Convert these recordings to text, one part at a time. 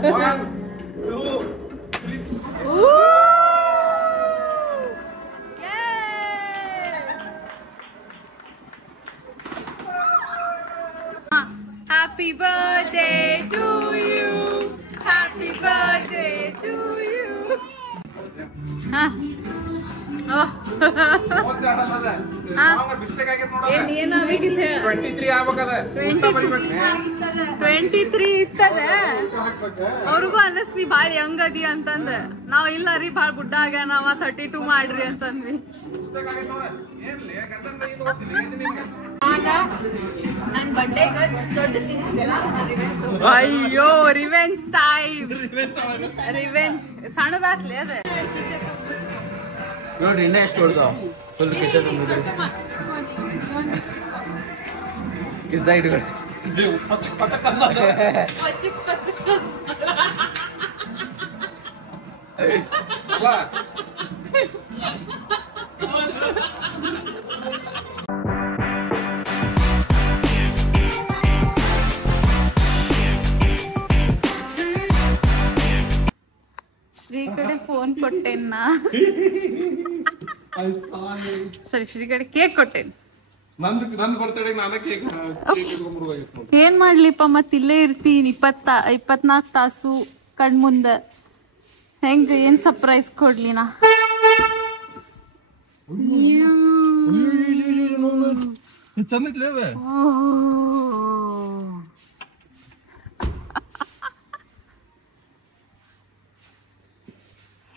1, 2, 3. Happy birthday to you. Happy birthday to you. ಅವ್ರಿಗೂ ಅನ್ನಿಸ್ತಿ ಬಾಳ ಯಂಗದಿ ಅಂತಂದ್ರ ನಾವ್ ಇಲ್ಲ ರೀ ಬಾಳ ಬುಡ್ಡ ಆಗ್ಯ ನಾವ 32 ಮಾಡ್ರಿ ಅಂತಂದ್ವಿ. ಅಯ್ಯೋ ರಿವೆಂಜ್ ಟೈಮ್. ರಿವೆಂಜ್ ಸಣ್ಣದಾತ್ಲಿ ಅದ ನೋಡ್ರಿ ಇನ್ನ ಎಷ್ಟು ಹೊಡ್ದು ಫುಲ್ ಕಿಶ ಇಟ್ಕೊಳ್ಳಿ. ಶ್ರೀ ಕಡೆ ಫೋನ್ ಕೊಟ್ಟೆನ್ನ. ಸರಿ ಶ್ರೀ ಕಡೆ ಕೇಕ್ ಕೊಟ್ಟೇನ್. ಏನ್ ಮಾಡ್ಲಿಪ್ಪ ಮತ್ ಇಲ್ಲೇ ಇರ್ತೀನಿ 24 ತಾಸು ಕಣ್ಮುಂದ. ಹೆಂಗ ಏನ್ ಸರ್ಪ್ರೈಸ್ ಕೊಡ್ಲಿ ನಾ?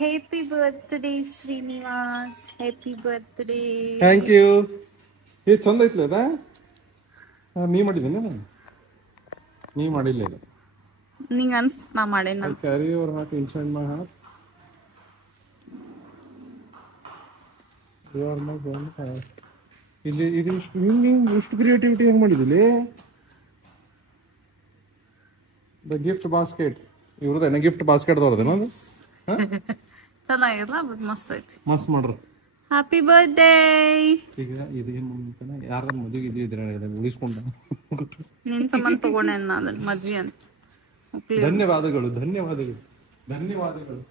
Happy birthday Srinivas. Happy birthday. Thank you. ಏ ಚಂದ ಐತ್ಲೆ ಅದ. ನೀ ಮಾಡಿದ್ದೇನೆ? ನೀ ಮಾಡಿಲ್ಲ ಇದು. ನಿಂಗೆ ಅನ್ಸ್ತ ನಾ ಮಾಡೇನ. I carry your heart inside my heart. You are my one heart. ಇದು ಇಷ್ಟು ಕ್ರಿಯೇಟಿವಿಟಿ ಹೆಂಗ್ ಮಾಡಿದಿಲ್ಲ? The gift basket. ಇವ್ರದೇನ ಗಿಫ್ಟ್ ಬಾಸ್ಕೆಟ್ ದೊರದೇನ ಅದು? ಚೆನ್ನಾಗಿಲ್ಲ ಬಟ್ ಮಸ್ತ್ ಐತಿ. ಮಸ್ತ್ ಮಾಡ್ರ. Happy birthday. ಈಗ ಇದು ಏನು ಅಂತಾನೆ ಯಾರ ಮದುವೆಗೆ ಇದ್ರೆ ಉಳಿಸ್ಕೊಂಡ ನಿನ್ ಸಂಬಂಧ ತಗೊಂಡೆ ಅದನ್ನ ಮದ್ವಿ ಅಂತ. ಧನ್ಯವಾದಗಳು ಧನ್ಯವಾದಗಳು ಧನ್ಯವಾದಗಳು.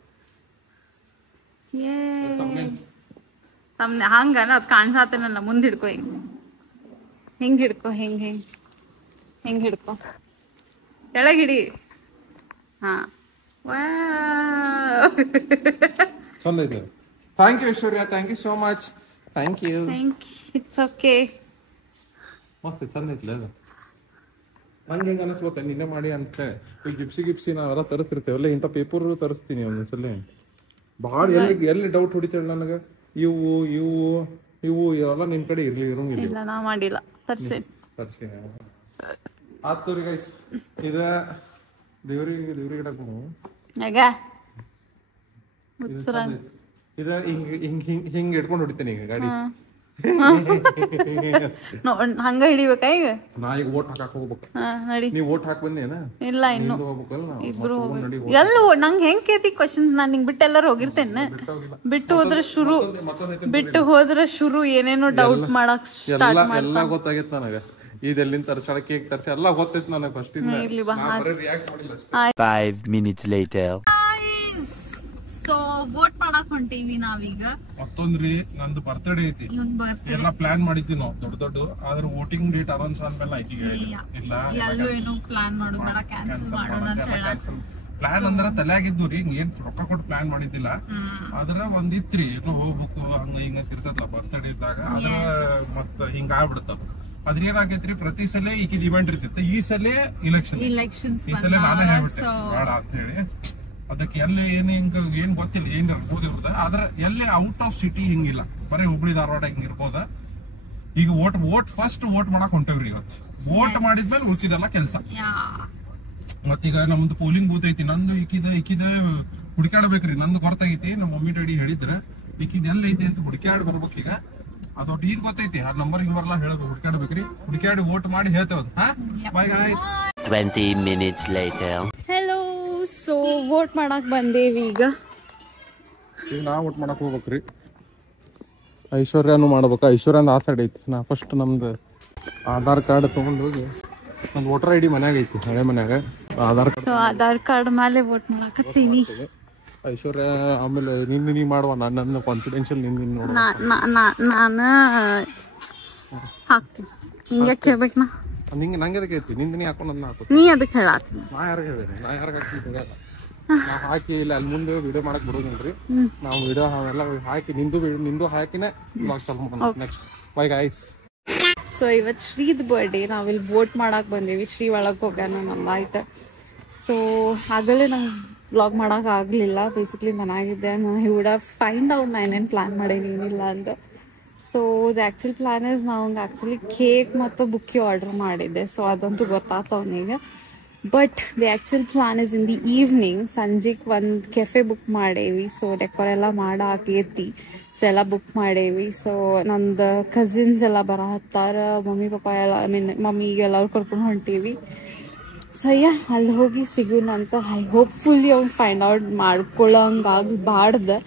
ತಮ್ಮನೆ ಹಂಗನ ಅದ್ ಕಾಣ್ಸಾತೇನಲ್ಲ ಮುಂದ್ ಹಿಡ್ಕೊ. ಹಿಂಗ್ ಹಿಡ್ಕೊ. ಹಿಂಗ್ ಹಿಡ್ಕೊ. ಕೆಳಗ್ ಹಿಡಿ. ಹಾ ಚಂದ ಐತೆ. Thank you Aishwarya. Thank you so much. Thank you. It's okay. ಮಸ್ತ್ ಚಂದ ಐತ್ಲೆ ಅದು. ನಂಗೆ ಹೆಂಗ ಅನಿಸ್ಬೇಕು ನಿನ್ನೆ ಮಾಡಿ ಅಂತ. ಈಗ ಗಿಪ್ಸಿ ನಾವೆಲ್ಲ ತರಿಸ್ತಿರ್ತೇವಲ್ಲ ಇಂಥ ಪೇಪರ್ ತರಿಸ್ತೀನಿ ಒಂದ್ಸಲ. ಭಾಳ ಎಲ್ಲಿ ಡೌಟ್ ಹೊಡಿತೇವೆ ನನಗೆ. ಇವು ಎಲ್ಲ ನಿಮ್ ಕಡೆ ಇರಂಗಿಲ್ಲ. ಇಲ್ಲ ನಾ ಮಾಡಿಲ್ಲ ತರ್ಸಿ ಆತೋರಿ ಗೈಸ್. ಇದ ದೇವ್ರಿಗೆ ಇಡಕ್ ಇದ ಹಿಂಗ್ ಇಟ್ಕೊಂಡು ಹೊಡಿತೇನೆ ಈಗ ಗಾಡಿ. ಹಂಗ ಹಿಡಿಬೇಕಾ ಈಗ? ನಾ ಈಗ ಓಟ್ ಹಾಕಕ್ ಹೋಗ್ಬೇಕು. ನೀವ್ ಓಟ್ ಹಾಕ್ ಬಂದೇನ? ಇಲ್ಲ ಇನ್ನು ಇಬ್ರು ಎಲ್ಲ. ನಂಗೆ ಹೆಂಗ್ ಕೇಳ್ತಿ ಕ್ವಶನ್ಸ್? ನಾನ್ ನಿಂಗ್ ಬಿಟ್ಟು ಎಲ್ಲಾರು ಹೋಗಿರ್ತೇನೆ. ಬಿಟ್ಟು ಹೋದ್ರೆ ಶುರು ಏನೇನೋ ಡೌಟ್ ಮಾಡಕ್ ಸ್ಟಾರ್ಟ್ ಮಾಡ್ತಾ. ಎಲ್ಲ ಗೊತ್ತಾಗೈತ್ ನನಗ. ಇದೆಲ್ಲಿಂದ ತರ್ಸಾಳ ಕೇಕ್ ತರ್ಸಿ ಎಲ್ಲ ಗೊತ್ತೈತ್ ನನಗೆ ಫಸ್ಟ್ ಇಂದ. 5 minutes later. ಸೊ ವೋಟ್ ಮಾಡಕ್ ಹೊಂಟೀವಿ ನಾವೀಗ. ಮತ್ತೊಂದ್ರಿ ನಂದು ಬರ್ತ್ಡೇ ಐತಿ. ಎಲ್ಲ ಪ್ಲಾನ್ ಮಾಡಿದ್ವಿ ನಾವು ದೊಡ್ಡ ಆದ್ರೆ ವೋಟಿಂಗ್ ಡೇಟ್ ಅನೌನ್ಸ್ ಆದ್ಮೇಲೆ ಆಯ್ತಿಗೆ ಇಲ್ಲ ಎಲ್ಲೂ ಏನು ಪ್ಲಾನ್ ಮಾಡೋದು ಬೇಡ, ಕ್ಯಾನ್ಸಲ್ ಮಾಡೋಣ ಅಂತ ಹೇಳಕ್. ಪ್ಲಾನ್ ಅಂದ್ರ ತಲೆಯಾಗಿದ್ದು ರೀ. ಏನ್ ರೊಕ್ಕ ಕೊಟ್ಟು ಪ್ಲಾನ್ ಮಾಡಿದ್ದಿಲ್ಲ. ಆದ್ರ ಒಂದಿತ್ರಿ ಎಲ್ಲೋ ಹೋಗ್ಬೇಕು ಹಂಗ ಹಿಂಗ ಇರ್ತದಲ್ಲ ಬರ್ತ್ಡೇ ಇದ್ದಾಗ. ಅದ್ರ ಮತ್ತ ಹಿಂಗ ಆಗ್ಬಿಡ್ತಾವ. ಅದ್ರ ಏನಾಗೈತ್ರಿ ಪ್ರತಿ ಸಲ ಈಕಿದ್ ಇವೆಂಟ್ ಇರ್ತಿತ್ತು. ಈ ಸಲ ಇಲೆಕ್ಷನ್. ಈ ಸಲ ನಾನೇ ಹೇಳ್ಬಿಟ್ಟೆ ಬೇಡ ಅಂತ ಹೇಳಿ. ಅದಕ್ಕೆ ಎಲ್ಲಿ ಏನ್ ಗೊತ್ತಿಲ್ಲ ಏನ್ ಇರ್ಬೋದ. ಆದ್ರೆ ಎಲ್ಲಿ ಔಟ್ ಆಫ್ ಸಿಟಿ ಹಿಂಗಿಲ್ಲ. ಬರೀ ಹುಬ್ಳಿ ಧಾರವಾಡ ಹಿಂಗ ಇರ್ಬೋದ. ಈಗ ಫಸ್ಟ್ ವೋಟ್ ಮಾಡಕ್ ಹೊಂಟೇವ್ರಿ ಇವತ್ತು. ವೋಟ್ ಮಾಡಿದ್ಮೇಲೆ ಉಳ್ಕಿದೆಲ್ಲ ಕೆಲ್ಸ. ಮತ್ತೀಗ ನಮ್ದು ಪೋಲಿಂಗ್ ಬೂತ್ ಐತಿ. ನಂದು ಇಕ್ಕಿದ ಹುಡುಕಾಡ್ಬೇಕ್ರಿ. ನಂದು ಗೊತ್ತಾಗೈತಿ. ನಮ್ಮ ಮಮ್ಮಿ ಡ್ಯಾಡಿ ಹೇಳಿದ್ರ ಇಕ್ಕಿದ್ ಎಲ್ಲ ಐತಿ ಅಂತ ಹುಡುಕಾಡ್ ಬರ್ಬೇಕೀಗ. ಅದೊಟ್ಟು ಇದ್ ಗೊತ್ತೈತಿ. ಆ ನಂಬರ್ ಗಿಂಬರ್ಲ್ಲ ಹೇಳೋದು ಹುಡುಕಾಡ್ಬೇಕ್ರಿ. ಹುಡುಕಾಡಿ ವೋಟ್ ಮಾಡಿ ಹೇಳ್ತೇವ. ಬಾಯ್ ಗಾಯ್. 20 minutes later. Hello. So vote ಮಾಡಕ್ ಬಂದೇವಿ ಈಗ ನಾ ವೋಟ್ ಮಾಡಕ್ ಹೋಗ್ಬೇಕ್ರಿ. ಐಶ್ವರ್ಯನು ಮಾಡ್ಬೇಕು. ಐಶ್ವರ್ಯಂದ ಆ ಸೈಡ್ ಐತಿ. ನಾ ಫಸ್ಟ್ ನಮ್ದು ಆಧಾರ್ ಕಾರ್ಡ್ ತಗೊಂಡು ಹೋಗಿ. ನಮ್ದು ವೋಟರ್ ID ಮನ್ಯಾಗ ಐತಿ, ಹಳೆ ಮನ್ಯಾಗ. ಆಧಾರ್ ಕಾರ್ಡ್ ಮೇಲೆ ವೋಟ್ ಮಾಡಕತ್ತೀವಿ. ಐಶ್ವರ್ಯ ಆಮೇಲೆ ನೀ ಮಾಡುವ ನನ್ನ ಕಾನ್ಫಿಡೆನ್ಷಿಯಲ್ ನೋಡ ನಾನು ಹಾಕ್ತೀನಿ. ಹಿಂಗೆ ಕೇಳ್ಬೇಕು ನಾ ನಿಂಗೆ ನಂಗೆ ಅದಕ್ಕೆ ಐತಿ ನಿಂದ ನೀ ಹಾಕೊಂಡು ನನ್ನ ಹಾಕೋ. ನೀ ಅದಕ್ಕೆ ಹೇಳತ್ತೀನಿ. ನಾ ಯಾರಿಗೆ ಹೇಳಿದೆ? ನಾ ಯಾರಿಗೆ ಹಾಕ್ತೀನಿ? ನಾ ಹಾಕಿ ಇಲ್ಲ ಅಲ್ಲಿ ಮುಂದೆ ವಿಡಿಯೋ ಮಾಡಕ್ ಬಿಡೋದಿಲ್ರಿ. ನಾವು ವಿಡಿಯೋ ಅವೆಲ್ಲ ಹಾಕಿ ನಿಂದು ಹಾಕಿನೇ ಬ್ಲಾಗ್ ಚಾಲು ಮಾಡೋಣ. Next bye guys. ಸೊ ಇವತ್ತು ಶ್ರೀದ್ ಬರ್ಡೇ, ನಾವಿಲ್ಲಿ ವೋಟ್ ಮಾಡಕ್ ಬಂದೀವಿ. ಶ್ರೀ ಒಳಗೆ ಹೋಗ್ಯಾನ ನಮ್ದಾಯ್ತು. ಸೊ ಆಗಲೇ ನಂಗೆ ವ್ಲಾಗ್ ಮಾಡಕ್ ಆಗ್ಲಿಲ್ಲ. ಬೇಸಿಕ್ಲಿ ಮನಾಗಿದ್ದೆ. ನಾನು ವುಡ್ ಹ್ಯಾವ್ ಫೈಂಡ್ ಔಟ್ ನಾನೇನು ಪ್ಲಾನ್ ಮಾಡೇನಿ ಏನಿಲ್ಲ ಅಂತ. So the actual plan is ನಾವು ಆ್ಯಕ್ಚುಲಿ ಕೇಕ್ ಮತ್ತು ಬುಕ್ಕಿ ಆರ್ಡರ್ ಮಾಡಿದ್ದೆ. ಸೊ ಅದಂತೂ ಗೊತ್ತಾಗ್ತ ಅವನಿಗೆ. But the actual plan is in the evening ಸಂಜೆಗೆ ಒಂದು ಕೆಫೆ ಬುಕ್ ಮಾಡೇವಿ. ಸೊ ಡೆಕೋರ್ ಎಲ್ಲ ಮಾಡಾಕೈತಿ. ಸೊ ಎಲ್ಲ ಬುಕ್ ಮಾಡೇವಿ. ಸೊ ನಂದು ಕಸಿನ್ಸ್ ಎಲ್ಲ ಬರಹತ್ತಾರ. ಮಮ್ಮಿ ಪಪ್ಪ ಎಲ್ಲ ಮಮ್ಮಿಗೆಲ್ಲರೂ ಕರ್ಕೊಂಡು ಹೊಂಟೀವಿ. ಸೊ ಅಲ್ಲಿ ಹೋಗಿ ಸಿಗೋಣಂತ. ಹೋಪ್ಫುಲಿ ಅವ್ನು ಫೈಂಡ್ ಔಟ್ ಮಾಡ್ಕೊಳ್ಳೋಂಗಾಗಬಾರ್ದು.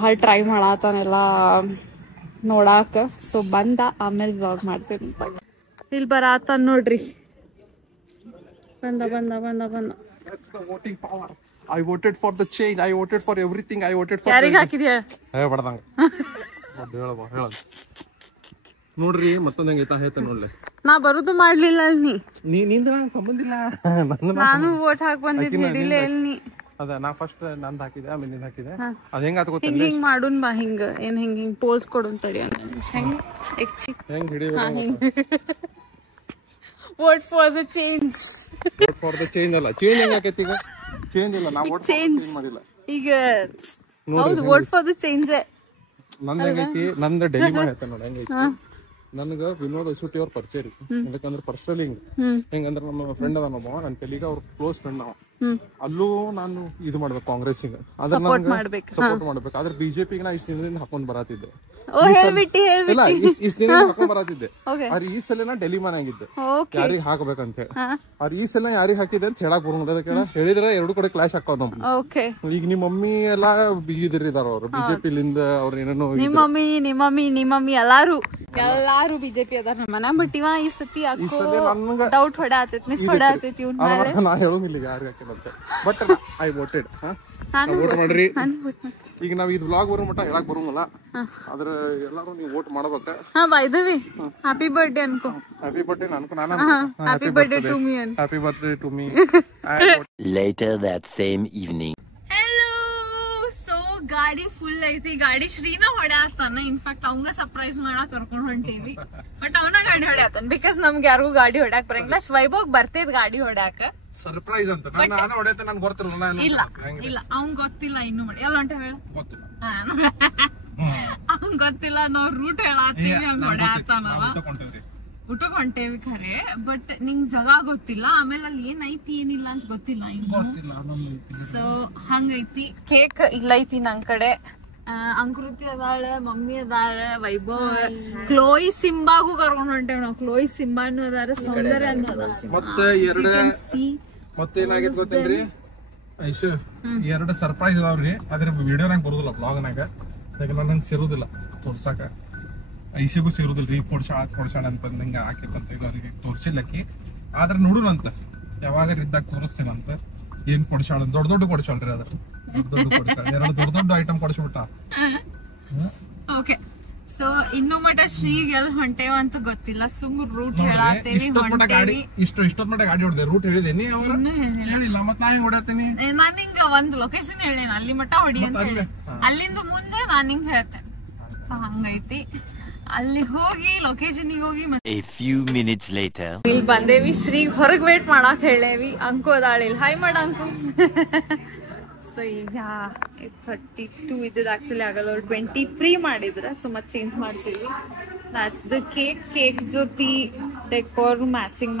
ಭಾಳ ಟ್ರೈ ಮಾಡತ್ತಾನೆಲ್ಲ ನೋಡಾಕ. ಸೊ ಬಂದ ಆಮೇಲೆ ವ್ಲಾಗ್ ಮಾಡ್ತೀನಿ. ಇಲ್ಲಿ ಬರತ್ತ ನೋಡ್ರಿ. ಬಂದ ಬಂದ ಬಂದ ಬಂದ. I voted for the change. I voted for everything. I voted for. ಯಾರಿಗೆ ಹಾಕಿದ್ಯಾ? ಬಡದಂಗ ಹೇಳ ನೋಡ್ರಿ ಮತ್ತೊಂದು ಹೆಂಗೈತಾ ಹೇಳ್ತಾನೆ ನೋಡ್ಲೆ. ನಾ ಬರುದು ಮಾಡ್ಲಿಲ್ಲ ಅಲ್ಲಿ. ನಿಂದ ನಂಗೆ ಸಂಬಂಧ ಇಲ್ಲ. ನಾನು ವೋಟ್ ಹಾಕಿ ಬಂದಿದ್ದೆ. ಹಿಡಿಲೇ ಇಲ್ಲಿ. ಅದ ನಾ ಫಸ್ಟ್ ನಂದು ಹಾಕಿದೆ ಆಮೇಲೆ ನಿಂದ ಹಾಕಿದೆ. ಅದ ಹೆಂಗ ಆತ ಗೊತ್ತಿಲ್ಲ. ಹಿಂಗ್ ಮಾಡುನ್ ಬಾ. ಹಿಂಗ ಏನ್ ಹಿಂಗ್ ಪೋಸ್ ಕೊಡು ತಡಿ. ಹೆಂಗ್ ಹಿಡಿಬೇಕು? Vote for the change. Vote for the change ಅಲ್ಲ. ಚೇಂಜ್ ಹೆಂಗ್ ಆಕೈತಿ ಈಗ? ಚೇಂಜ್ ಇಲ್ಲ. ನಾ ವೋಟ್ ಚೇಂಜ್ ಮಾಡಿಲ್ಲ ಈಗ. ಹೌದು, ವೋಟ್ ಫಾರ್ ದ ಚೇಂಜ್. ನಂದು ಹೆಂಗೈತಿ? ನಂದು ಡೆಲಿ ಮಾಡಿ ಹೇಳ್ತಾನೆ ನೋಡಿ ಹೆಂಗೈತಿ. ನನ್ಗ ವಿನೋದ್ ಅಸೂಟಿ ಅವ್ರ ಪರಿಚಯ ರೀ. ಯಾಕಂದ್ರೆ ಪರ್ಸನಲಿ ಹೆಂಗಂದ್ರೆ ನಮ್ಮ ಫ್ರೆಂಡ್ ಅದ ನಮ್ಮ ನನ್ನ ತೆಲಿಗ ಅವ್ರ ಕ್ಲೋಸ್ ಫ್ರೆಂಡ್ ನಾವು. ಅಲ್ಲೂ ನಾನು ಇದು ಮಾಡ್ಬೇಕು ಕಾಂಗ್ರೆಸ್ಸಿಗೆ. ಅದ್ರ ಸಪೋರ್ಟ್ ಮಾಡ್ಬೇಕು. ಆದ್ರೆ ಬಿಜೆಪಿಗೆ ನಾ ಇಷ್ಟ ದಿನದಿಂದ ಹಾಕೊಂಡ್ ಬರತ್ತಿದ್ದೆ. ಇಲ್ಲ ಇಷ್ಟ ದಿನ ಹಾಕೊಂಡ್ ಬರತ್ತಿದ್ದೆ. ಆದ್ರೆ ಈ ಸಲ ನಾ ಡೆಲ್ಲಿ ಮನೆ ಆಗಿದ್ದೆ ಯಾರಿಗ್ ಹಾಕ್ಬೇಕಂತ ಹೇಳಿ. ಆದ್ರೆ ಈ ಸಲ ಯಾರಿಗ್ ಹಾಕಿದೆ ಅಂತ ಹೇಳಕ್ ಬರೋಂಗಿಲ್ಲ. ಅದಕ್ಕೆ ಹೇಳಿದ್ರೆ ಎರಡು ಕಡೆ ಕ್ಲಾಶ್ ಹಾಕವ್ ನಮ್ಗೆ. ಈಗ ನಿಮ್ಮ ಮಮ್ಮಿ ಎಲ್ಲಾ ಬಿಗಿದಿರಿದಾರ ಅವ್ರು ಬಿಜೆಪಿಲಿಂದ. ಅವ್ರ ಏನೇನೋ ನಿಮ್ಮ ಮಮ್ಮಿ ಎಲ್ಲಾರು ಬಿಜೆಪಿ ಅದಾರ ನಮ್ಮ ಮನೆ. ಬಟ್ ಇವ ಈ ಸತಿ ಡೌಟ್ ಹೊಡಾತೈತಿ, ಮಿಸ್ ಹೊಡಾತೈತಿ ಇವ್ನ ಮೇಲೆ. ನಾ ಹೇಳೋಂಗಿಲ್ಲ ಯಾರಿಗ್ ಹಾಕಿದಂತ. But I voted. ವೋಟ್ ಮಾಡ್ರಿ. ಈಗ ನಾವ್ ಇದು ವ್ಲಾಗ್ ಬರೋ ಮಟ್ಟ ಹೇಳಕ್ ಬರೋಂಗಿಲ್ಲ. ಆದ್ರ ಎಲ್ಲಾರು ನೀವು ವೋಟ್ ಮಾಡ್ಬೇಕ. By the way happy birthday ಅನ್ಕೋ. ಹ್ಯಾಪಿ ಬರ್ತ್ಡೇ ಅನ್ಕೋ. ನಾನು happy birthday to me. Happy birthday to me. Later that same evening. Hello. So ಗಾಡಿ ಫುಲ್ ಐತಿ. ಗಾಡಿ ಶ್ರೀನ ಹೊಡ್ಯಾತಾನ. ಇನ್ಫ್ಯಾಕ್ಟ್ ಅವಂಗ ಸರ್ಪ್ರೈಸ್ ಮಾಡಕ್ ಕರ್ಕೊಂಡ್ ಹೊಂಟೀವಿ. ಬಟ್ ಅವನ ಗಾಡಿ ಹೊಡ್ಯಾತಾನ. ಬಿಕಾಸ್ ನಮ್ಗೆ ಯಾರಿಗೂ ಗಾಡಿ ಹೊಡ್ಯಾಕ್ ಬರಂಗಿಲ್ಲ. ವೈಭವ್ ಬರ್ತೈತ್ ಗಾಡಿ ಹೊಡ್ಯಾಕ. ಸರ್ಪ್ರೈಸ್ ಅಂತ ನಾನು ಹೊಡೆಯುತ್ತೆ. ನನ್ಗೆ ಗೊತ್ತಿರಲ್ಲ. ಇಲ್ಲ ಅವ್ನ್ ಗೊತ್ತಿಲ್ಲ ಇನ್ನು. ಎಲ್ಲ ಹೊಂಟ ಹೇಳ ಅವ್ನ್ ಗೊತ್ತಿಲ್ಲ. ನಾವ್ ರೂಟ್ ಹೇಳತ್ತೀವಿ. ಹಂಗ ಹೊಡ್ಯಾತಾನವ. ಊಟಕ್ ಹೊಂಟೇವಿ ಖರೆ. ಬಟ್ ನಿಂಗ್ ಜಾಗ ಗೊತ್ತಿಲ್ಲ. ಆಮೇಲೆ ಅಲ್ಲಿ ಏನೈತಿ ಏನಿಲ್ಲ ಅಂತ ಗೊತ್ತಿಲ್ಲ ಇನ್ನು. ಸೊ ಹಂಗೈತಿ. ಕೇಕ್ ಇಲ್ಲೈತಿ ನನ್ ಕಡೆ. ಅಂಕೃತಿ ಅದಾಳ, ಮಮ್ಮಿ ಅದಾಳ, ವೈಭವ್, ಕ್ಲೋಯಿ ಸಿಂಬಾಗೂ ಕರ್ಕೊಂಡ್ ಹೊಂಟೇವ್ ನಾವು. ಕ್ಲೋಯಿ ಸಿಂಬಾನು ಅದಾರ, ಸೌಂದರ್ಯ ಮತ್ತೇನಾಗೈತಿ ಗೊತ್ತೇನ್ರಿ ಐಶು? ಎರಡು ಸರ್ಪ್ರೈಸ್ ಅದಾವ್ರಿ. ಅದ್ರ ವಿಡಿಯೋ ನಂಗೆ ಬರುದಿಲ್ಲ ಬ್ಲಾಗ್ನಾಗ. ಯಾಕಂದ್ರೆ ನನಗೆ ಸೇರುದಿಲ್ಲ ತೋರ್ಸಾಕ. ಐಶಿಗೂ ಸೇರುದಿಲ್ಲ ರೀ. ಕೊಡ್ಸಾಳ ಅಂತ ಹಿಂಗ ಹಾಕಿತ್ತಂತ ಅವ್ರಿಗೆ ತೋರ್ಸಿಲ್ಲಕ್ಕಿ. ಆದ್ರೆ ನೋಡುನಂತ ಯಾವಾಗ ಇದ್ದಾಗ ತೋರಿಸ್ತೇನಂತ. ಏನ್ ಕೊಡ್ಸಾಳ? ದೊಡ್ಡ ಕೊಡ್ಸಾಳ್ರಿ. ಅದ್ರ ಎರಡು ದೊಡ್ಡ ಐಟಮ್ ಕೊಡ್ಸ್ಬಿಟ್ಟ. ಓಕೆ. ಸೊ ಇನ್ನು ಮಟ್ಟ ಶ್ರೀಗೆ ಎಲ್ಲಿ ಹೊಂಟೇವ ಅಂತ ಗೊತ್ತಿಲ್ಲ. ಸುಮ್ ರೂಟ್ ಹೇಳತ್ತೇವಿ. ಇಷ್ಟೊತ್ ಮಟ್ಟ ಗಾಡಿ ಹೊಡೆದೆ. ರೂಟ್ ಹೇಳಿದೇನಿ ಅವ್ರು ಹೇಳಿಲ್ಲ. ಮತ್ ನಾ ಹೆಂಗ್ ಹೊಡತೀನಿ? ನಾನ್ ನಿಂಗ ಒಂದ್ ಲೊಕೇಶನ್ ಹೇಳೇನ ಅಲ್ಲಿ ಮಟ್ಟ ಹೊಡಿ ಅಂತ ಹೇಳಿ. ಅಲ್ಲಿಂದ ಮುಂದೆ ನಾನ್ ನಿಂಗ್ ಹೇಳ್ತೇನೆ. ಸೊ ಹಂಗೈತಿ. ಅಲ್ಲಿ ಹೋಗಿ ಲೊಕೇಶನ್ ಹೋಗಿ A few minutes later. ಇಲ್ಲಿ ಬಂದೇವಿ. ಶ್ರೀ ಹೊರಗ್ ವೇಟ್ ಮಾಡಾಕ್ ಹೇಳೇವಿ. ಅಂಕು ಅದಾಳ ಇಲ್ಲಿ. ಹಾಯ್ ಮಾಡ ಅಂಕು. ಸೊ ಈಗ 32 ಇದ್ದದ್ ಆಕ್ಚುಲಿ ಆಗಲ್ಲ. ಅವ್ರು 23 ಮಾಡಿದ್ರ. ಸೊ ಮತ್ ಚೇಂಜ್ ಮಾಡ್ಸಿದ್ವಿ. ದಾಟ್ಸ್ ದ ಕೇಕ್ ಜೊತೆ ಡೆಕೋರ್ ಮ್ಯಾಚಿಂಗ್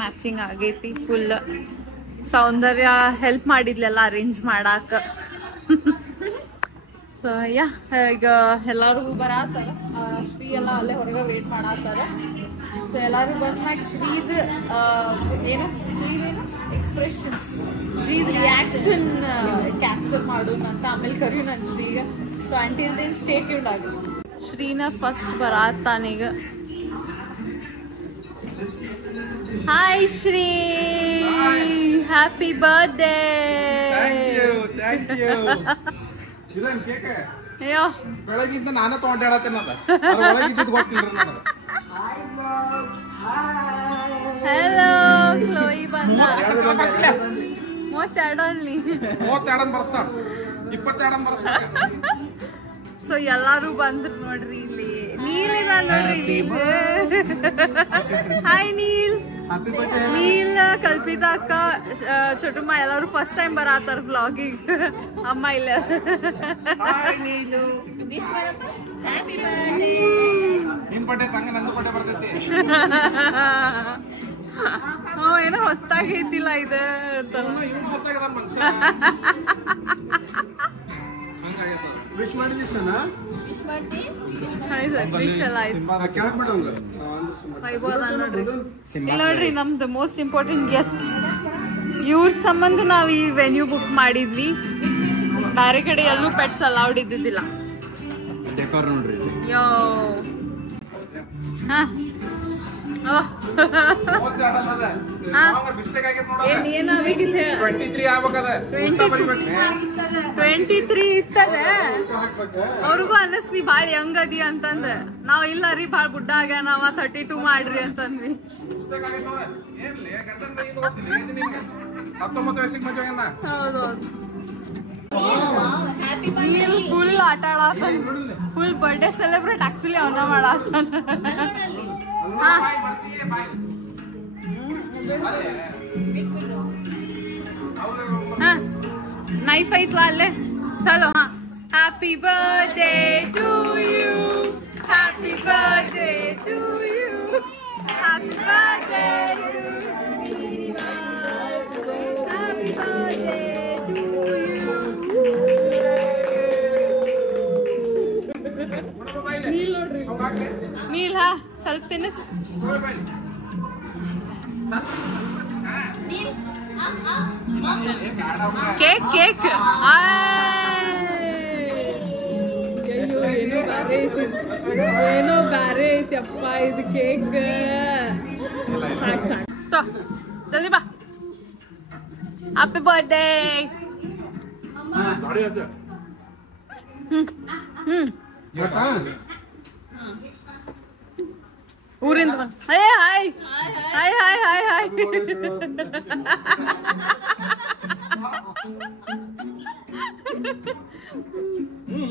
ಆಗೈತಿ ಫುಲ್. ಸೌಂದರ್ಯ ಹೆಲ್ಪ್ ಮಾಡಿದ್ಲೆಲ್ಲ ಅರೇಂಜ್ ಮಾಡಾಕ. ಸೊ ಈಗ ಎಲ್ಲಾರು ಬರತ್ತಾರ. ಶ್ರೀ ಎಲ್ಲ ಅಲ್ಲೇ ಹೊರಗೆ ವೇಟ್ ಮಾಡತ್ತಾರ. ಸೊ ಎಲ್ಲಾರು ಬಂದ್ಮ್ಯಾಗ ಶ್ರೀದ್ ಏನು ಎಕ್ಸ್ಪ್ರೆಷನ್ಸ್, ಶ್ರೀದ್ ರಿಯಾಕ್ಷನ್ ಕ್ಯಾಪ್ಚರ್ ಮಾಡೋಣ ಅಂತ ಆಮೇಲೆ ಕರೀ ನನ್ ಶ್ರೀಗ. So until then stay tuned ಆಗಿ. ಶ್ರೀನ ಫಸ್ಟ್ ಬರತ್ತಾನೀಗ. Hi Shri. Happy birthday. Thank you. ಇದನ್ ಕೇಕ್ ಅಯ್ಯೋ ಬೆಳಗಿಂದ ನಾನೇ ತಗೊಂಡಾಡತ್ತೇನದ ಒಳಗಿದ್ದು ಗೊತ್ತಿಲ್ಲ ನನಗೆ. ಹಲೋ ಕ್ಲೋಯಿ ಬಂದ. 32 ಅಲ್ಲಿ 32 ಬರ್ಸ್ತಾಳ 22 ಬರ್ಸ್ತಾಳ. ಸೊ ಎಲ್ಲಾರು ಬಂದ್ರು ನೋಡ್ರಿ ಇಲ್ಲಿ. ನೀಲ್ ಇದ ನೋಡ್ರಿ. ಹಾಯ್ ನೀಲ್. ನೀಲ್, ಕಲ್ಪಿತಾ ಅಕ್ಕ, ಚೊಟುಮ್ಮ ಎಲ್ಲಾರು ಫಸ್ಟ್ ಟೈಮ್ ಬರಾತಾರ ವ್ಲಾಗಿಗೆ. ಅಮ್ಮ ಇಲ್ಲ. ನಿನ್ ಬಡ್ಡೆ ತಂಗ ನಂದು ಬಡ್ಡೆ ಬರ್ತೈತಿ. ಏನೋ ಹೊಸ್ತಾಗಿ ಐತಿಲ್ಲ ಇದು ಗೊತ್ತಾಗದ ಮನುಷ್ಯ. ವಿಶ್ ಮಾಡಿದಿಷ್ಟನಾ? ನೋಡ್ರಿ ನಮ್ದು ಮೋಸ್ಟ್ ಇಂಪಾರ್ಟೆಂಟ್ ಗೆಸ್ಟ್. ಇವ್ರ ಸಂಬಂಧ ನಾವ್ ಈ ವೆನ್ಯೂ ಬುಕ್ ಮಾಡಿದ್ವಿ. ಬೇರೆ ಕಡೆ ಎಲ್ಲೂ ಪೆಟ್ಸ್ ಅಲೌಡ್ ಇದ್ದಿದ್ದಿಲ್ಲ. ಯೋ ಏನಾಗಿತ್ತು? 23 ಇತ್ತದ. ಅವ್ರಿಗೂ ಅನ್ನಿಸ್ತಿ ಬಾಳ ಯಂಗ್ ಅದಿ ಅಂತಂದ. ನಾವ್ ಇಲ್ಲ ರೀ ಬಾಳ ಬುಡ್ಡ ಆಗ್ಯ, ನಾವ 32 ಮಾಡ್ರಿ ಅಂತಂದ್ವಿ. 19 ವಯಸ್ಸಿಗೆ ಮದುವೆ ಆಗ್ಯಾನ. ಹೌದೌದು. ಫುಲ್ ಆಟ ಆಡತಾನ. ಫುಲ್ ಬರ್ಡೇ ಸೆಲೆಬ್ರೇಟ್ ಆಕ್ಚುಲಿ ಅವನ ಮಾಡತಾನ. ನೈಫ್ ಐತ್ಲಾ ಅಲ್ಲೇ. ಚಲೋ. Happy birthday to you, happy birthday to you, happy birthday happy birthday to you. Neel ಹಾ ಸ್ವಲ್ಪ ತಿನ್ನಿಸ್. Cake cake. ಏನೋ ಬ್ಯಾರೆ ಐತಿ ಅಪ್ಪ ಇದು ಕೇಕ್. ಜಲ್ದಿ ಬಾ. Happy birthday. ಊರಿಂದ hi hi hi hi hi hi.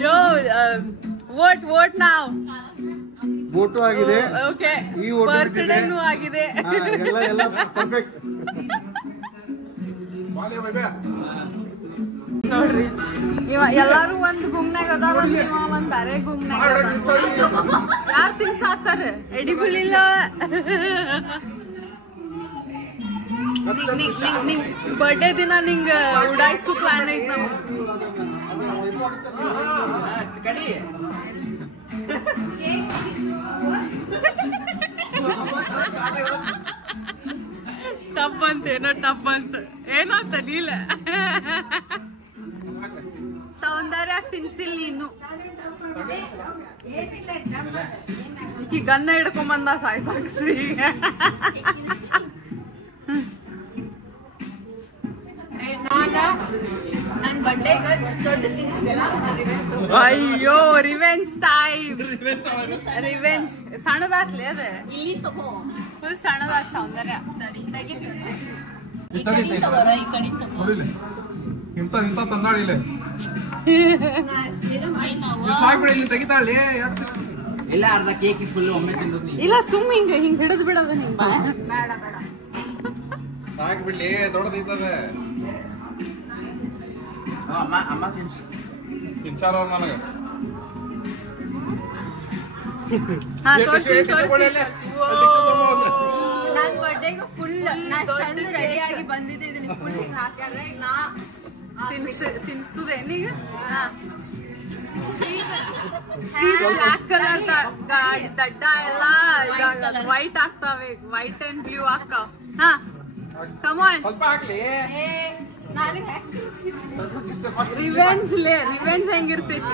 Yo vote ನಾವ್ ವೋಟು ಆಗಿದೆ. ಓಕೆ. ಈ ವೋಟ್ ಬರ್ತ್ಡೇನೂ ಆಗಿದೆ. ಎಲ್ಲ ಪರ್ಫೆಕ್ಟ್. ನೋಡ್ರಿ ಇವ ಎಲ್ಲಾರು ಒಂದ್ ಗುಂಗ್ನಾಗ ಅದಾರ, ಒಂದ್ ಬ್ಯಾರೆ ಗುಂಗ್ನಾಗ. ಯಾರು ತಿನ್ಸಾಕ್ತಾರ? ಎಡಿಬಲ್ ಇಲ್ಲ. ನಿಂಗ್ ಬರ್ಡೇ ದಿನ ನಿಂಗ ಉಡಾಯಿಸು ಪ್ಲಾನ್ ಐತ್ ನಮ್ಗೆ. ಟಬ್ಬಂತ ಏನೋ ಟಬ್ಬಂತ ಏನೋ ಅಂತ ನೀಲ. ಸೌಂದರ್ಯ ತಿನ್ಸಿಲ್ ನೀನು. ಈ ಗನ್ನ ಹಿಡ್ಕೊಂಬಂದ ಸಾಯ್ಸಾಕ್ಸ್ರಿ. ಅಯ್ಯೋ ರಿವೆಂಜ್ ಟೈಮ್. ರಿವೆಂಜ್ ಸಣ್ಣದಾತ್ಲಿ ಅದ. ಫುಲ್ ಸಣ್ಣದಾತ್ ಸೌಂದರ್ಯ. ಇಂತ ತಂದಾಳಿಲ್ಲ ಸಾಕ್ಬಿಡಿ. ಇಲ್ಲಿ ತೆಗಿತಾಳಿ ಇಲ್ಲ ಅರ್ಧ ಕೇಕ್ ಫುಲ್ ಒಮ್ಮೆ ತಿಂದು. ಇಲ್ಲ ಸುಮ್ ಹಿಂಗ ಹಿಂಗ್ ಹಿಡಿದ್ ಬಿಡೋದು ನಿಮ್. ಬೇಡ ಬೇಡ ಸಾಕ್ಬಿಡ್ಲಿ, ದೊಡ್ಡದಿರ್ತದೆ. ಅಮ್ಮ ಅಮ್ಮ ತಿನ್ಸಿ ತಿನ್ಸಾರ ಅವ್ರು ನನಗೆ. ತೋರಿಸಿ ನನ್ ಬರ್ಡೇಗೆ ಫುಲ್ ಚಂದ ರೆಡಿ ಆಗಿ ಬಂದಿದ್ದೆ. ಫುಲ್ ಹಾಕ್ಯಾರ. ನಾ ತಿನ್ಸುದೇನೀಗ. ಬ್ಲಾಕ್ ಕಲರ್ ದಡ್ಡ ಎಲ್ಲ ವೈಟ್ ಆಗ್ತಾವೆ. ವೈಟ್ ಅಂಡ್ ಬ್ಲೂ ಆಗ್ತಾವ. ಹಾ ಕಮಾನ್. ಸ್ವಲ್ಪ ಹಾಕ್ಲಿ. ರಿವೆಂಜ್ ಹೆಂಗಿರ್ತೈತಿ.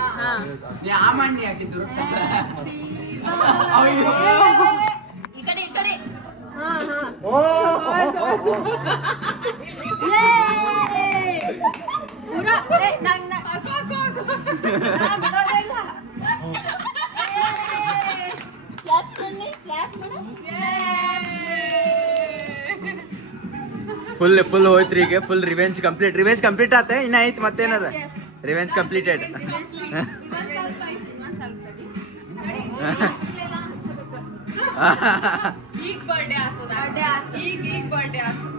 ಆ ಮಾಡಿ ಹಾಕಿದ್ರು. ಫುಲ್ ಹೋಯ್ತ್ರಿ ಈಗ ಫುಲ್ ರಿವೆಂಜ್ ಕಂಪ್ಲೀಟ್ ಆತ ಇನ್ನ ಐತ್ ಮತ್ತೇನದ ರಿವೆಂಜ್ ಕಂಪ್ಲೀಟೆಡ್ ಈಗ ಬರ್ಡೇ ಆಗ್ತದ ಈಗ ಬರ್ಡೇ ಆಗ್ತದ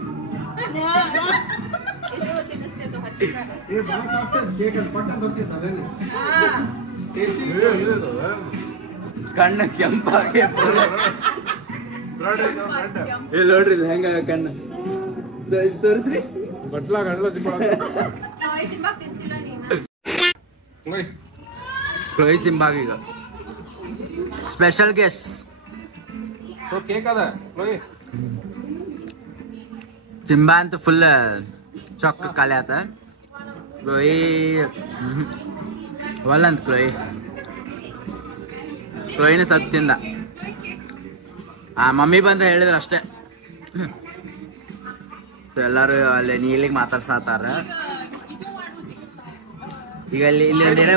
ಕಣ್ಣ ಕೆಂಪಾಗಿ ನೋಡ್ರಿ ಹೆಂಗ ಕಣ್ಣು ತೋರಿಸ್ರಿ ಕ್ಲೋಯಿ ಸಿಂಬಾಗ ಈಗ ಸ್ಪೆಷಲ್ ಗೆಸ್ಟ್ ಕೇಕ್ ಅದ ಸಿಂಬಾ ಅಂತೂ ಫುಲ್ ಚೊಕ್ಕ ಖಾಲಿ ಆತ ಕ್ಲೋಯಿ ಒಲ್ಲಂತ ಕ್ಲೋಯಿನ ಸ್ವಲ್ಪ ತಿಂದ ಮಮ್ಮಿ ಬಂದು ಹೇಳಿದ್ರ ಅಷ್ಟೇ ಸೊ ಎಲ್ಲಾರು ಅಲ್ಲಿ ನೀಲಿಗೆ ಮಾತಾಡ್ಸಾತಾರ ಈಗ ಇಲ್ಲಿ ಒಂದೇನ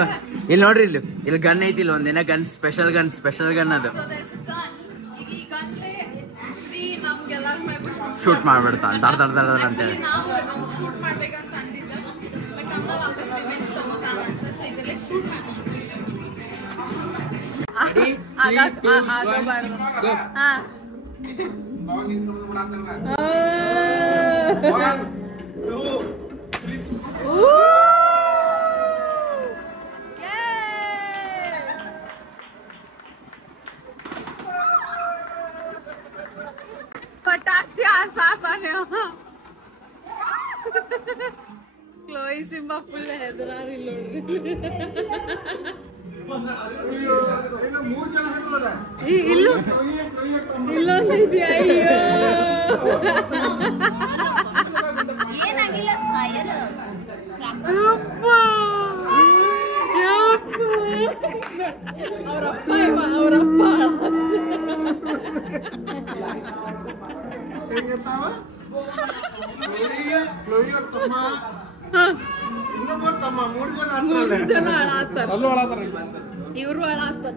ಇಲ್ಲಿ ನೋಡ್ರಿ ಇಲ್ಲಿ ಗನ್ ಐತಿ ಇಲ್ಲಿ ಒಂದೇನ ಗನ್ ಸ್ಪೆಷಲ್ ಗನ್ ಅದು ಶೂಟ್ ಮಾಡ್ಬಿಡ್ತಾನ ದಡ ಅಂತೇಳಿ पटाक्षी साथ आने क्लोई सिंबा फुल ಹೆದರಾರಿ ಇಲ್ಲೂ ಇಲ್ಲೊಂದು ಇದೆಯಾ ಅಯ್ಯೋ ಏನಾಗಿಲ್ಲ ಅವರಪ್ಪ ಮೂರು ಜನ ಅಳಾತಾರ ಇವ್ರು ಅಳಾತಾರ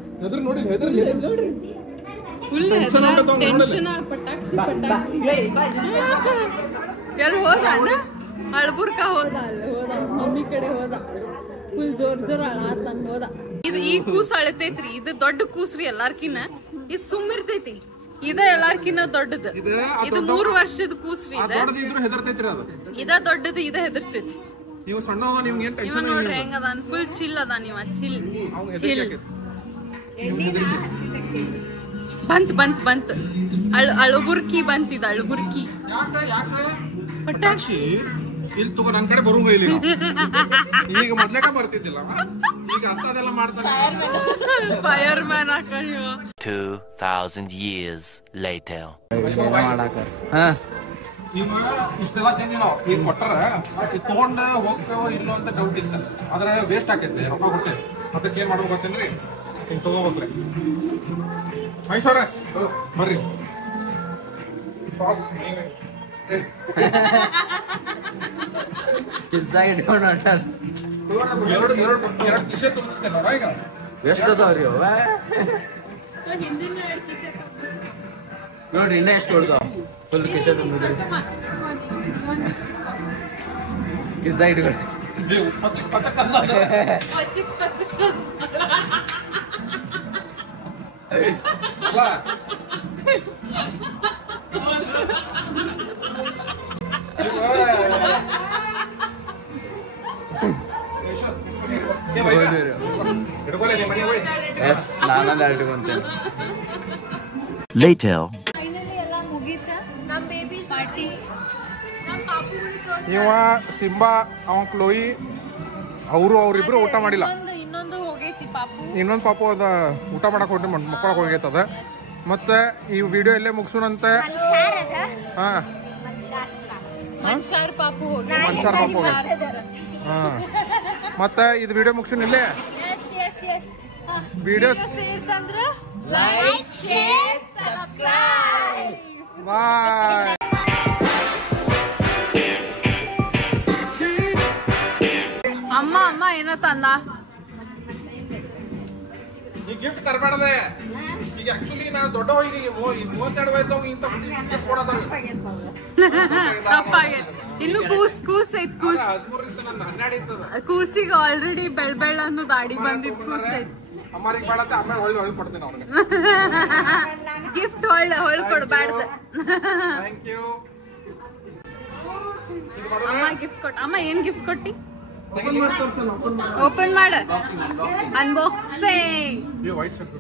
ಫುಲ್ ಟೆನ್ಷನ್ ಪಟಾಕ್ಷಿ ಎಲ್ಲಿ ಹೋದ ಅಣ್ಣ ಅಳ್ಬುರ್ಕ ಹೋದ ಅಲ್ಲಿ ಹೋದ ಮಮ್ಮಿ ಕಡೆ ಹೋದ ಫುಲ್ ಜೋರ್ ಅಳಾತಾನ ಹೋದ ಇದು ಈ ಕೂಸ್ ಅಳತೈತ್ರಿ ಇದು ದೊಡ್ಡ ಕೂಸ್ರಿ ಎಲ್ಲಾರ್ಕಿನ್ನ ಇದು ಸುಮ್ಮಿರ್ತೈತಿ ಇದ ಎಲ್ಲಾರ್ಕಿನ್ನ ದೊಡ್ಡದು ಇದು 3 ವರ್ಷದ ಕೂಸ್ರಿ ಇದ ದೊಡ್ಡದು ಇದ ಹೆದರ್ತೈತಿ ನೀವು ಸಣ್ಣ ನಿಮ್ಗೆ ಏನ್ ಟೆನ್ಷನ್ ನೋಡ್ರಿ ಹೆಂಗ ಅದಾನ ಫುಲ್ ಚಿಲ್ ಅದಾನ ಇವ ಚಿಲ್ ಬಂತ್ ಅಳುಬುರ್ಕಿ ಬಂತಿದ ಅಳುಬುರ್ಕಿ ಪಟಾಕ್ಷಿ ಇಲ್ಲಿ ತಗೋ ನನ್ ಕಡೆ ಬರುಂಗ ಇಲ್ಲಿ ಈಗ ಮೊದ್ಲೇಕ ಬರ್ತಿದ್ದಿಲ್ಲ ಈಗ ಅಂತದೆಲ್ಲ ಮಾಡ್ತಾನೆ ಫೈರ್ ಮ್ಯಾನ್ ಹಾಕಿ 2000 years later ಈಗ ಇಷ್ಟೆಲ್ಲ ತಿಂದಿ ನಾವು ಈಗ ಕೊಟ್ಟಾರ ತಗೊಂಡ ಹೋಗ್ತೇವೋ ಇಲ್ಲೋ ಅಂತ ಡೌಟ್ ಇತ್ತ ಆದ್ರೆ ವೇಸ್ಟ್ ಆಕೈತಿ ರೊಕ್ಕ ಕೊಟ್ಟೆ ಅದಕ್ಕೆ ಏನ್ ಮಾಡ್ಬೇಕು ಗೊತ್ತೇನ್ರಿ ಹಿಂಗ್ ತಗೋಬೇಕ್ರಿ ಮೈಸೂರ ಬರ್ರಿ ಸಾಸ್ ಎರಡು ಕಿಶೆ ತುಂಬಿಸ್ತೇನೆ ಈಗ ಎಷ್ಟು ಅದಾವ್ರಿ ಅವ ನೋಡ್ರಿ ಇನ್ನ ಎಷ್ಟು ಹೊಡ್ದಾವ ಫುಲ್ ಕಿಶೆ ತುಂಬಿದ್ರಿ ಕಿಸ್ಸಾ ಇಟ್ಕೊಳ್ಳಿ ಪಚಕ್ ಅಲ್ಲ later ಇವ ಸಿಂಬಾ ಅವ ಕ್ಲೋಯಿ ಅವ್ರಿಬ್ರು ಊಟ ಮಾಡಿಲ್ಲ ಇನ್ನೊಂದು ಹೋಗೈತಿ ಪಾಪು ಇನ್ನೊಂದು ಪಾಪು ಅದ ಊಟ ಮಾಡಕ್ ಹೊಟ್ಟಿ ಮಕ್ಕಳಕ್ ಹೋಗೈತದ ಮತ್ತೆ ಈ ವಿಡಿಯೋ ಇಲ್ಲೇ ಮುಗಿಸೋಣಂತೆ ಹಾ ಮನ್ಷಾರ್ ಪಾಪು ಮನ್ಷಾರ್ ಪಾಪು ಹಾ ಮತ್ತೆ ಇದು ವಿಡಿಯೋ ಮುಗಿಸೋಣ ಇಲ್ಲೇ ವಿಡಿಯೋ ಸೇರ್ತಂದ್ರ ಲೈಕ್ ಶೇರ್ ಸಬ್ಸ್ಕ್ರೈಬ್ ಬಾಯ್. ಅಮ್ಮ ಏನೋ ತಂದ ಈ ಗಿಫ್ಟ್ ತರಬೇಡದೆ. ಈಗ ಆಕ್ಚುಲಿ ನಾ ದೊಡ್ಡ ಹೋಗಿ 32 ವಯಸ್ಸು ಇಂತ ಗಿಫ್ಟ್ ಕೊಡೋದಾವೆ. ತಪ್ಪಾಗೈತೆ. ಇನ್ನು ಕೂಸ್ ಐತ್ 13 ಇತ್ತು, ನಂದು 12 ಇರ್ತದ. ಕೂಸಿಗೆ ಆಲ್ರೆಡಿ ಬೆಳ್ ಅನ್ನೋ ದಾಡಿ ಬಂದಿದ್ ಕೂಸ್ ಐತ್. ಅಮ್ಮರಿಗೆ ಬಾಳತ್ತೆ, ಆಮೇಲೆ ಹೊಳ್ಳಿ ಕೊಡ್ತೀನಿ ಅವ್ರಿಗೆ. ಗಿಫ್ಟ್ ಹೊಳ್ ಕೊಡ್ಬಾರ್ದು. Thank you. ಅಮ್ಮ ಗಿಫ್ಟ್ ಕೊಟ್ಟ. ಅಮ್ಮ ಏನ್ ಗಿಫ್ಟ್ ಕೊಟ್ಟಿ? ಓಪನ್ ಮಾಡ. ಅನ್ಬಾಕ್ಸಿಂಗ್. ವೈಟ್ ಶರ್ಟ್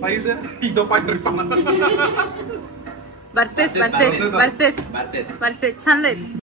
ಸೈಜ್ ಇದಪ್ಪ ಬರ್ತೈತ್ ಚಂದ ಐತಿ.